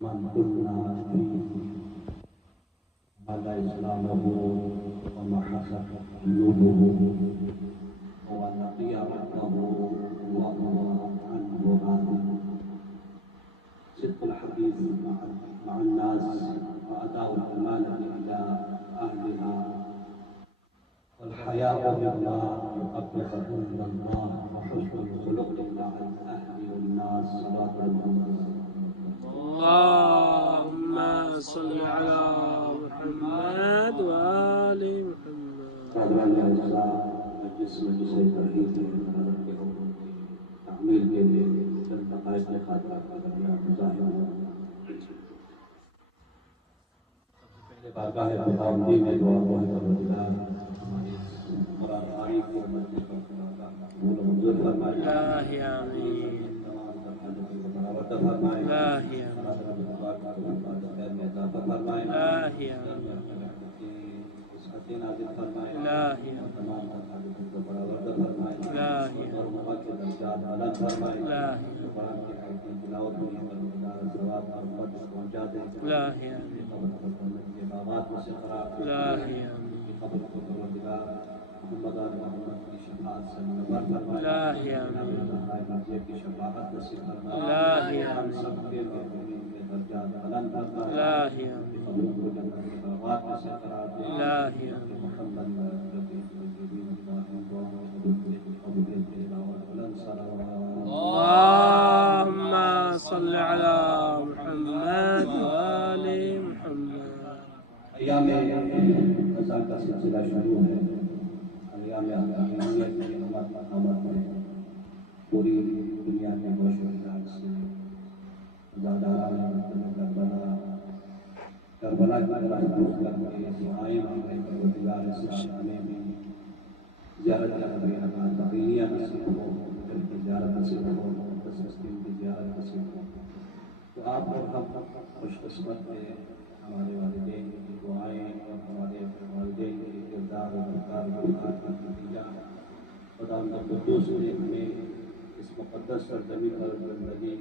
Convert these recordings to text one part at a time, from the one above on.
من كنا فيه هذا إسلامه ومحى ذنوبه ونقي ربه وهو عنه راض. صدق الحديث مع الناس وأداء الأمانة إلى أهلها والحياء مما يقبح عند الله وحسن الخلق مع الأهل والناس. صلاة محمد. اللهم صل على محمد وآل محمد. جسم جسے توحید تعمیل کے لیے چند دقائق کے خاطر مظاہرہ پہلے بارگاہ خداوندی میں دعا کو پروردگار ہماری قرآن آئی کو قبول منظور فرمائے. الہی آمین. الہی آمین. الہی آمین. نازل فرمائے. الہی تمام حاجتوں کو بڑا وعدہ فرمائے. الہی اور موقع کے درجات اعلیٰ فرمائے. الہی قرآن کی آیتیں تلاوت ہونے پر مقدار ثواب اور مدد پہنچا دے. الہی آمین. قبر کو جنت کے باغات میں سے خراب کر دے. الہی آمین. قبر کو پروردگار محمد آل محمد کی شفاعت سے منور فرمائے. الہی آمین. مرضیہ کی شفاعت نصیب فرمائے. الہی ہم آمین. سب کے بہترین کے درجات بلند فرمائے. الہی آمین. قبر کو جنت کے باغات میں سے قرار دے. الہی آمین. اللهم صل على محمد وآل محمد. ایام قضا کا سلسلہ شروع ہے. ایام حقانیت کی آمد میں پوری دنیا کے گوش و خراج سے زاداران کربلا کی طرح دور کر کے دعائیں مانگیں. پروردگار اس زمانے میں زیارت قبر حضرت تقیہ نصیب ہو، پھر کی زیارت نصیب ہو، مقدس کی زیارت نصیب ہو. تو آپ اور ہم خوش قسمت ہیں. ہمارے والدین کی دعائیں اور ہمارے والدین کے کردار و کردار کا نتیجہ خدا قدوس نے ہمیں اس مقدس سرزمین پر زندگی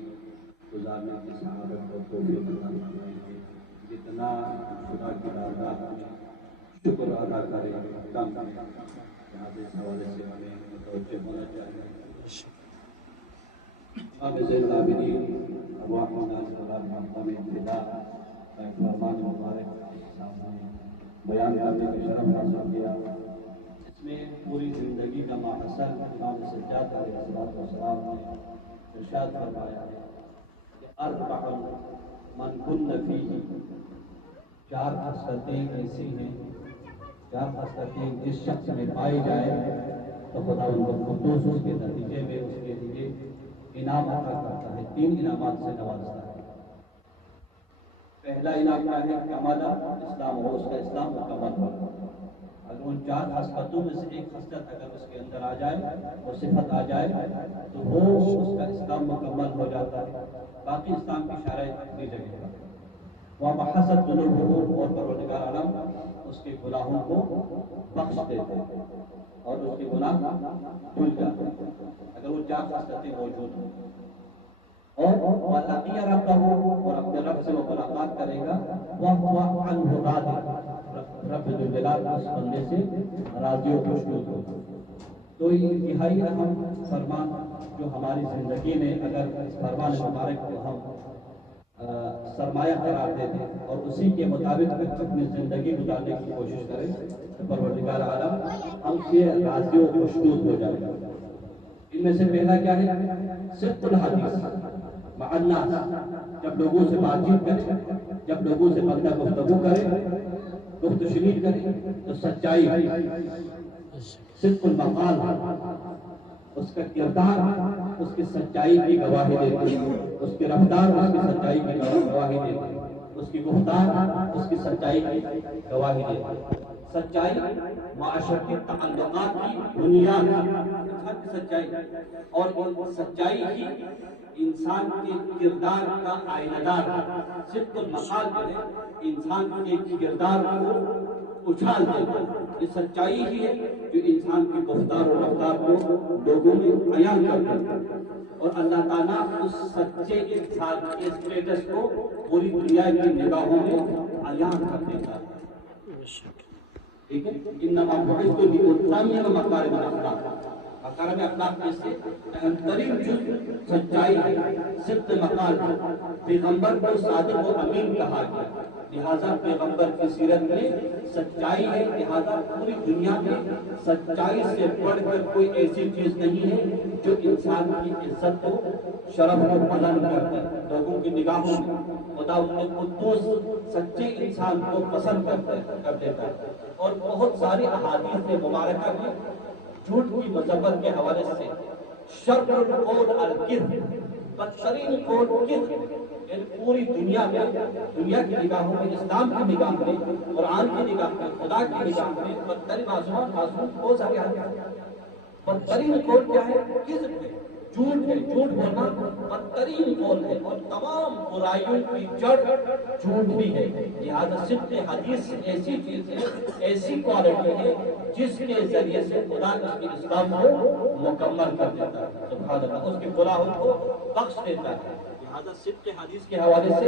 گزارنے کی سعادت اور توفیق عطا فرمائی ہے. جتنا خدا کی بارگاہ میں شکر ادا کرے کم ہے. اس حوالے سے ہمیں متوجہ ہونا چاہیے. امام زین العابدین ارواحنا صلی مقام ابتدا ایک فرمان مبارک سامنے بیان کرنے کا شرف حاصل کیا. اس میں پوری زندگی کا ماحصل امام سجاد علیہ السلام نے ارشاد فرمایا کہ اربع من کن فیہ، چار خصلتیں ایسی ہیں، چار خصلتیں جس شخص میں پائی جائے تو خدا قدوس اس کے نتیجے میں اس کے لیے انعام عطا کرتا ہے. تین انعامات سے نوازتا ہے. پہلا انعام کیا ہے؟ کمال اسلام ہو، اس کا اسلام مکمل ہو. اگر ان چار خصلتوں میں سے ایک خصلت اگر اس کے اندر آ جائے اور صفت آ جائے تو وہ اس کا اسلام مکمل ہو جاتا ہے. باقی اسلام کی شرائط اپنی جگہ پر. وہ محسد ذنوبہ، اور پروردگار عالم اس کے گناہوں کو بخش دیتے ہیں اور اس کے گناہ دھل جاتے ہیں اگر وہ چار خصلتیں موجود ہوں. اور وَلَقِيَ رَبَّهُ، اور اپنے رب سے وہ ملاقات کرے گا. وَهُوَ عَنْهُ رَاضٍ، رب ذوالجلال اس بندے سے راضی و خوشنود ہوگا. تو یہ انتہائی اہم فرمان جو ہماری زندگی میں اگر اس فرمان مبارک کو ہم سرمایہ قرار دیتے اور اسی کے مطابق اپنی زندگی گزارنے کی کوشش کریں تو پروردگار عالم ہم سے راضی و خوشنود ہو جائے گا. ان میں سے پہلا کیا ہے؟ صدق الحدیث مع الناس. جب لوگوں سے بات چیت کرے، جب لوگوں سے بندہ گفتگو کرے، گفت و شنید کرے تو سچائی. صدق المقال، اس کا کردار اس کی سچائی کی گواہی دیتی ہے، اس کی رفتار اس کی سچائی کی گواہی دیتی ہے، اس کی گفتار اس کی سچائی کی گواہی دیتی ہے. سچائی معاشرتی تعلقات کی بنیاد ہے. سچائی اور سچائی ہی انسان کے کردار کا آئینہ دار ہے. صدق المقال ہے انسان کے کردار کو اچھال دیتا ہے. یہ سچائی ہی ہے جو انسان کی گفتار و رفتار کو لوگوں میں بیان کرتا ہے. اور اللہ تعالیٰ اس سچے انسان کے اسٹیٹس کو پوری دنیا کی نگاہوں میں اعلان کر دیتا ہے. ٹھیک ہے، انما بعثت لأتمم مکارم الاخلاق. مکارم اخلاق میں سے اہم ترین جز سچائی ہے، صدق مقال ہے. پیغمبر کو صادق و امین کہا گیا، لہذا پیغمبر کی سیرت میں سچائی ہے. لہذا پوری دنیا میں سچائی سے بڑھ کر کوئی ایسی چیز نہیں ہے جو انسان کی عزت کو، شرف کو بلند کرتا ہے لوگوں کی نگاہوں میں. خدا قدوس سچے انسان کو پسند کر دیتا ہے. اور بہت ساری احادیث مبارکہ میں جھوٹ کی مذمت کے حوالے سے شر القول الکذب، بدترین قول کذب، یعنی پوری دنیا میں، دنیا کی نگاہوں میں، اسلام کی نگاہ میں، قرآن کی نگاہ میں، خدا کی نگاہ میں بدترین معصوم ہو سکے. بدترین قول کیا ہے؟ کذب ہے، جھوٹ ہے. جھوٹ بولنا بدترین قول ہے اور تمام برائیوں کی جڑ جھوٹ بھی ہے. لہذا صدق حدیث ایسی چیز ہے، ایسی کوالٹی ہے جس کے ذریعے سے خدا اس کے اسلام کو مکمل کر دیتا ہے. سبحان اللہ، اس کے گناہوں کو بخش دیتا ہے. لہذا صدق حدیث کے حوالے سے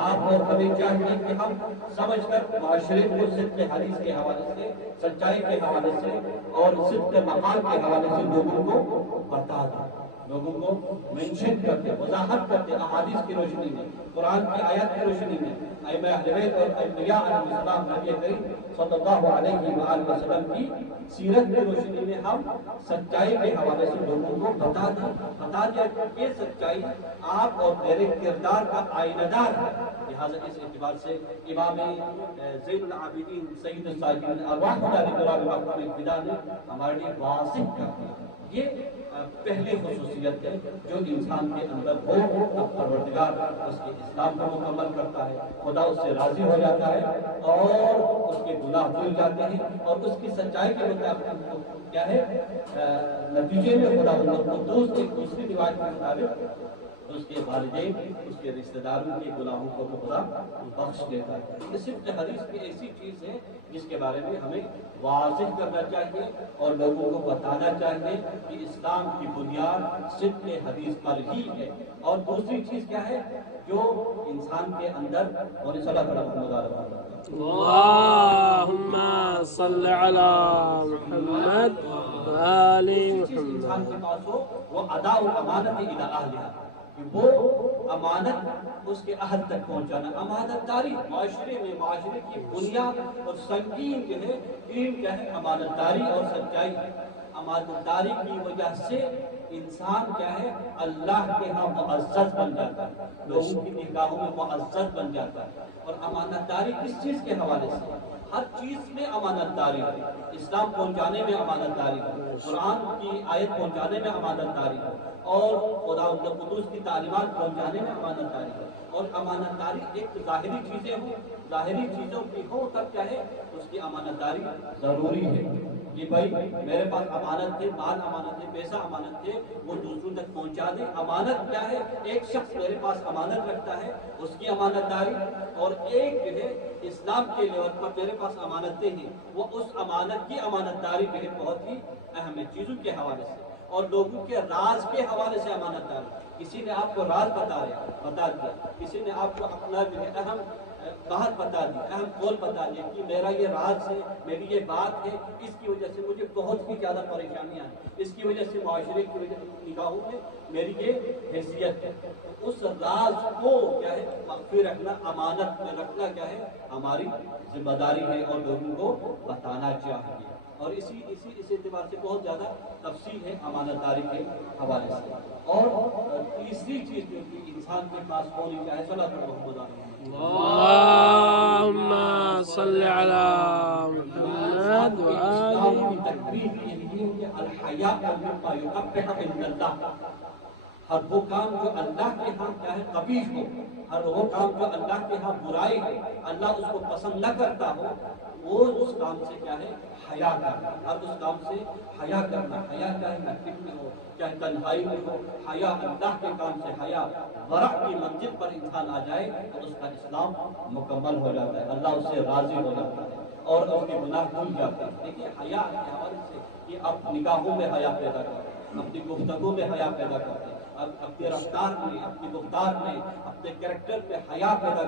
آپ اور ہمیں چاہیے کہ ہم سمجھ کر معاشرے کو صدق حدیث کے حوالے سے، سچائی کے حوالے سے اور صدق مقام کے حوالے سے لوگوں کو بتا دیں، لوگوں کو مینشن کرتے، وضاحت کرتے، احادیث کی روشنی میں، قرآن کی آیات کی روشنی میں، ائمہ اہل بیت اور انبیاء علیہ السلام، نبی کریم صلی اللہ علیہ وآلہ وسلم کی سیرت کی روشنی میں ہم سچائی کے حوالے سے لوگوں کو بتا دیا کہ یہ سچائی آپ اور میرے کردار کا آئینہ دار ہے. لہٰذا اس اعتبار سے امام زین العابدین سید الساجدین ارواحنا لقرار مقام الفدا نے ہمارے لیے واضح کر دیا. یہ پہلی خصوصیت ہے جو انسان کے اندر ہو، اب پروردگار اس کے اسلام کو مکمل کرتا ہے، خدا اس سے راضی ہو جاتا ہے اور اس کے گناہ دھل جاتے ہیں اور اس کی سچائی کے مطابق کیا ہے نتیجے میں خدا قدوس ایک دوسری روایت کے مطابق اس کے والدین، اس کے رشتہ داروں کے گناہوں کو خدا بخش دیتا ہے. یہ صرف حدیث کی ایسی چیز ہے جس کے بارے میں ہمیں واضح کرنا چاہیے اور لوگوں کو بتانا چاہیے کہ اسلام کی بنیاد صدق حدیث پر ہی ہے. اور دوسری چیز کیا ہے جو انسان کے اندر اور صلی اللہ علیہ وسلم اللہم صلی علی محمد وآل محمد. انسان کے پاس ہو وہ ادا امانت الی اہلہا، وہ امانت اس کے اہل تک پہنچانا. امانت داری معاشرے میں، معاشرے کی بنیاد اور سنگین جو ہے علم کیا ہے؟ امانت داری اور سچائی. امانت داری کی وجہ سے انسان کیا ہے؟ اللہ کے ہاں معزز بن جاتا ہے، لوگوں کی نگاہوں میں معزز بن جاتا ہے. اور امانت داری کس چیز کے حوالے سے؟ ہر چیز میں امانت داری ہے. اسلام پہنچانے میں امانت داری ہے، قرآن کی آیت پہنچانے میں امانت داری ہے اور خدا قدوس کی تعلیمات پہنچانے میں امانت داری ہے. اور امانت داری ایک ظاہری چیزیں ہوں، ظاہری چیزوں کی ہو تب کیا ہے اس کی امانت داری ضروری ہے کہ بھائی میرے پاس امانت ہے، مال امانت ہے، پیسہ امانت ہے، وہ دوسروں تک پہنچا دے. امانت کیا ہے؟ ایک شخص میرے پاس امانت رکھتا ہے اس کی امانت داری، اور ایک جو ہے اسلام کے لیول پر میرے پاس امانتیں ہیں وہ اس امانت کی امانت داری جو ہے بہت ہی اہم ہے. چیزوں کے حوالے سے اور لوگوں کے راز کے حوالے سے امانت داری. کسی نے آپ کو راز بتا دیا، کسی نے آپ کو اپنا جو ہے اہم بات بتا دی، اہم قول بتا دیا کہ میرا یہ راز ہے، میری یہ بات ہے، اس کی وجہ سے مجھے بہت ہی زیادہ پریشانیاں ہیں، اس کی وجہ سے معاشرے کی وجہ سے نگاہوں میں میری یہ حیثیت ہے. اس راز کو کیا ہے مخفی رکھنا، امانت میں رکھنا کیا ہے ہماری ذمہ داری ہے اور لوگوں کو بتانا چاہیے. اور اس اعتبار سے بہت زیادہ تفصیل ہے امانت داری کے حوالے سے. اور تیسری چیز جو کہ انسان کے پاس ہونی چاہیے صلی اللہ علیہ وسلم، اللہم صلی علی محمد وآل کی تقریر یہ ہے کہ الحیاء مما یقبح عند اللہ. ہر وہ کام جو اللہ کے ہاں کیا ہے قبیح ہو، ہر وہ کام جو اللہ کے ہاں برائی ہو، اللہ اس کو پسند نہ کرتا ہو، وہ اس کام سے کیا ہے حیا کرنا. ہر اس کام سے حیا کرنا. حیا چاہے مسجد میں ہو، چاہے تنہائی میں ہو، حیا اللہ کے کام سے حیا ورع کی منزل پر انسان آ جائے تو اس کا اسلام مکمل ہو جاتا ہے، اللہ اس سے راضی ہو جاتا ہے اور اس کے گناہ دھل جاتے ہیں. دیکھیے حیا کے حوالے سے کہ آپ نگاہوں میں حیا پیدا کریں، اپنی گفتگو میں حیا پیدا کرتے ہیں، اپنے رفتار میں، اپنی گفتار میں، اپنے کریکٹر میں حیا پیدا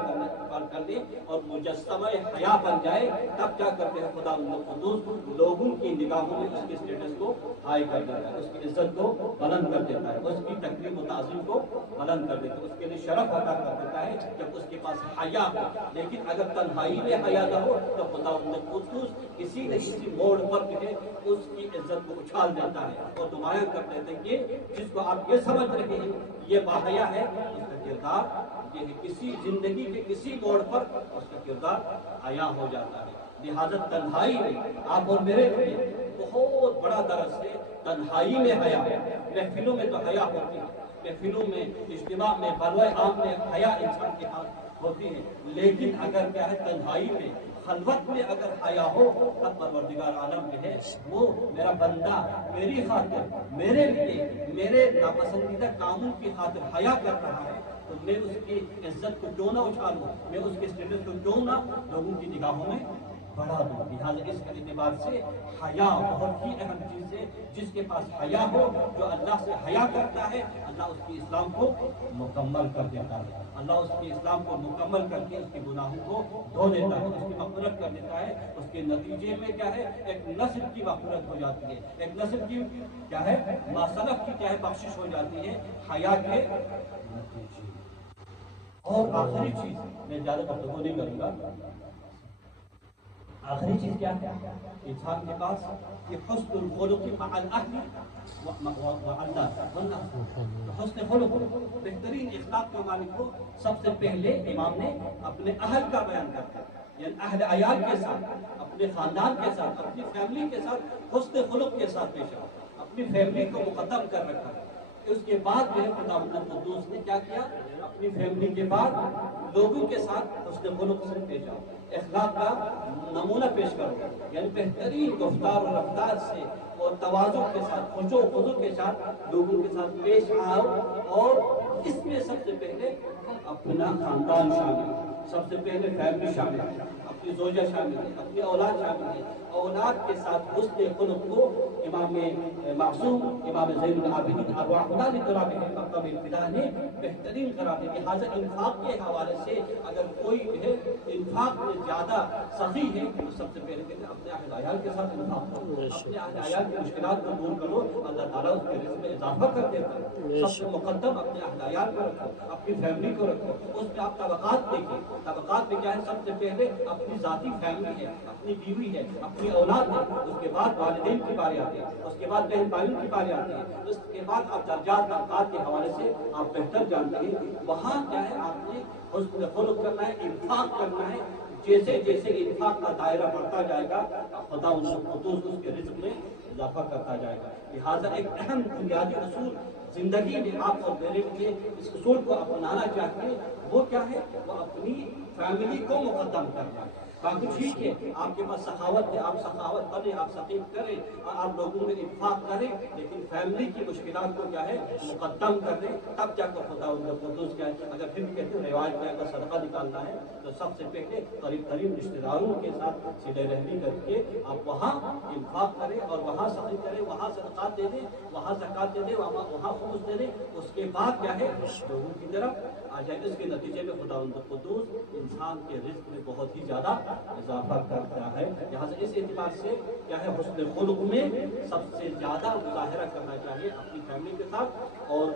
کر لے اور مجسمہ حیا بن جائے، تب کیا کرتے ہیں خدا قدوس لوگوں کی نگاہوں میں اس کے اسٹیٹس کو ہائی کر دیتا ہے، اس کی عزت کو بلند کر دیتا ہے، اس کی تکریم و تعظیم کو بلند کر دیتا ہے، اس کے لیے شرف عطا کر دیتا ہے جب اس کے پاس حیا ہو۔ لیکن اگر تنہائی میں حیا نہ ہو تو خدا قدوس کسی نہ کسی موڑ پر جو ہے اس کی عزت کو اچھال دیتا ہے اور نمایاں کر دیتے ہیں کہ جس کو آپ یہ سمجھ رہے ہیں یہ باحیا ہے، اس کا کردار یہ ہے کسی زندگی کے کسی موڑ پر اس کا کردار حیا ہو جاتا ہے۔ لہذا تنہائی میں آپ اور میرے لیے بہت بڑا درس ہے، تنہائی میں حیا ہے۔ محفلوں میں تو حیا ہوتی ہے، محفلوں میں، اجتماع میں، بلوائے عام میں حیا انسان کے ہاتھ ہوتی ہے، لیکن اگر کیا ہے تنہائی میں، خلوت میں اگر حیا ہو تب پروردگار عالم جو ہے وہ میرا بندہ میری خاطر، میرے لیے، میرے ناپسندیدہ کاموں کی خاطر حیا کر رہا ہے تو میں اس کی عزت کو کیوں نہ اچھالوں، میں اس کے اسٹیٹس کو کیوں نہ لوگوں کی نگاہوں میں بڑھا دوں۔ لہٰذا اس کے اعتبار سے حیا بہت ہی اہم چیز ہے۔ جس کے پاس حیا ہو، جو اللہ سے حیا کرتا ہے، اللہ اس کی اسلام کو مکمل کر دیتا ہے، اللہ اس کی اسلام کو مکمل کر کے اس کے گناہوں کو دھو دیتا ہے، اس کی مغفرت کر دیتا ہے۔ اس کے نتیجے میں کیا ہے، ایک نسل کی مغفرت ہو جاتی ہے، ایک نسل کی کیا ہے ما سلف کی کیا ہے بخشش ہو جاتی ہے حیا کے نتیجے۔ اور آخری چیز میں زیادہ گفتگو نہیں کروں گا، آخری چیز کیا ہے انسان کے پاس کہ حسن الخلق مع الاہل والناس، حسن خلق بہترین اخلاق کے مالک کو سب سے پہلے امام نے اپنے اہل کا بیان کرتا ہے، یعنی اہل عیال کے ساتھ، اپنے خاندان کے ساتھ، اپنی فیملی کے ساتھ حسن خلق کے ساتھ پیش آؤ، اپنی فیملی کو مقدم کر رکھا ہے۔ اس کے بعد جو ہے خدا قدوس نے کیا کیا، اپنی فیملی کے بعد لوگوں کے ساتھ حسن خلق سے پیش آؤ، اخلاق کا نمونہ پیش کرو، یعنی بہترین گفتار و رفتار سے اور تواضع کے ساتھ، خشوع و خضوع کے ساتھ لوگوں کے ساتھ پیش آؤ۔ اور اس میں سب سے پہلے اپنا خاندان شامل ہے، سب سے پہلے فیملی شامل ہے، اپنی زوجہ شامل ہے، اپنی اولاد شامل ہے۔ اولاد کے ساتھ حسن خلق کو امام معصوم، امام زین العابدین ارواحنا لترابہ مقام الفدا نے بہترین قرار دیا۔ لہٰذا انفاق کے حوالے سے اگر کوئی ہے انفاق میں زیادہ سخی ہے تو سب سے پہلے کہتے ہیں اپنے اہل عیال کے ساتھ انفاق کرو، اپنے اہل عیال کی مشکلات کو دور کرو، اللہ تعالیٰ اس کے رزق میں اضافہ کر دیتا ہے۔ سب سے مقدم اپنے اہل عیال کو رکھو، اپنی فیملی کو رکھو، اس میں آپ طبقات دیکھیں، طبقات میں کیا ہے، سب سے پہلے اپنی ذاتی فیملی ہے، اپنی بیوی ہے، اپنی اولاد ہے، اس کے بعد والدین کی باری آتی ہے، اس کے بعد بہن بھائیوں کی باری آتی ہے، اس کے بعد آپ درجات طبقات کے حوالے سے آپ بہتر جانتے ہیں۔ وہاں کیا ہے آپ نے حسن خلق کرنا ہے، انفاق کرنا ہے۔ جیسے جیسے انفاق کا دائرہ بڑھتا جائے گا خدا قدوس اس کے رزق میں اضافہ کرتا جائے گا۔ لہٰذا ایک اہم بنیادی اصول زندگی میں آپ اور میرے لیے اس اصول کو اپنانا چاہیے، وہ کیا ہے، وہ اپنی فیملی کو مقدم کرنا ہے۔ باقی ٹھیک ہے آپ کے پاس سخاوت ہے، آپ سخاوت کریں، آپ سخیت کریں، آپ لوگوں میں انفاق کریں، لیکن فیملی کی مشکلات کو کیا ہے مقدم کر دیں، تب جا کر خدا قدوس کیا ہے۔ اگر پھر بھی کہتے ہیں روایت میں اگر صدقہ نکالنا ہے تو سب سے پہلے قریب قریب رشتے داروں کے ساتھ صلہ رحمی کر کے آپ وہاں انفاق کریں اور وہاں سخی کریں، وہاں صدقات دے دیں، وہاں زکات دے دیں، وہاں خمس دے دیں۔ اس کے بعد کیا ہے لوگوں کی طرف آ جائے۔ اس کے نتیجے میں خدا قدوس انسان کے رزق میں بہت ہی زیادہ اضافہ کرتا ہے۔ لہٰذا اس اعتبار سے کیا ہے حسن خلق میں سب سے زیادہ مظاہرہ کرنا چاہیے اپنی فیملی کے ساتھ اور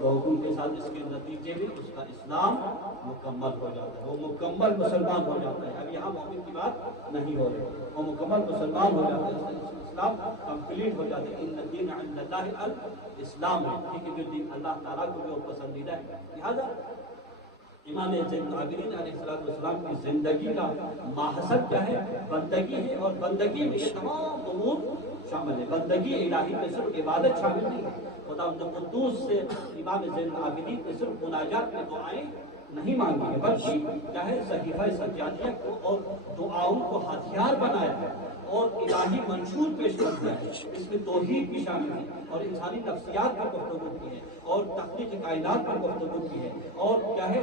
لوگوں کے ساتھ۔ اس کے نتیجے میں اس کا اسلام مکمل ہو جاتا ہے، وہ مکمل مسلمان ہو جاتا ہے۔ اب یہاں مومن کی بات نہیں ہو رہی، وہ مکمل مسلمان ہو جاتا ہے، اسلام کمپلیٹ ہو جاتا ہے۔ ان الدین عند اللہ الاسلام ہے، ٹھیک ہے، جو دین اللہ تعالیٰ کو جو پسندیدہ ہے۔ لہٰذا امام زین العابدین علیہ السلام کی زندگی کا ماحصل کیا ہے، بندگی ہے، اور بندگی میں یہ تمام امور شامل ہے۔ بندگی الہی میں صرف عبادت شامل نہیں ہے، خدا قدوس سے امام زین العابدین نے صرف مناجات میں دعائیں نہیں مانگی ہے، بلکہ کیا ہے صحیفہ سجادیہ کو اور دعاؤں کو ہتھیار بنایا ہے اور الہی منشور پیش کرتا ہے۔ اس میں توحید بھی شامل ہے اور انسانی نفسیات پر گفتگو کی ہے اور تخلیق کائنات پر گفتگو کی ہے اور کیا ہے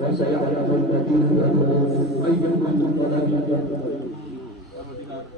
وسيعلم الذين كفروا أي منقلب ينقلبون।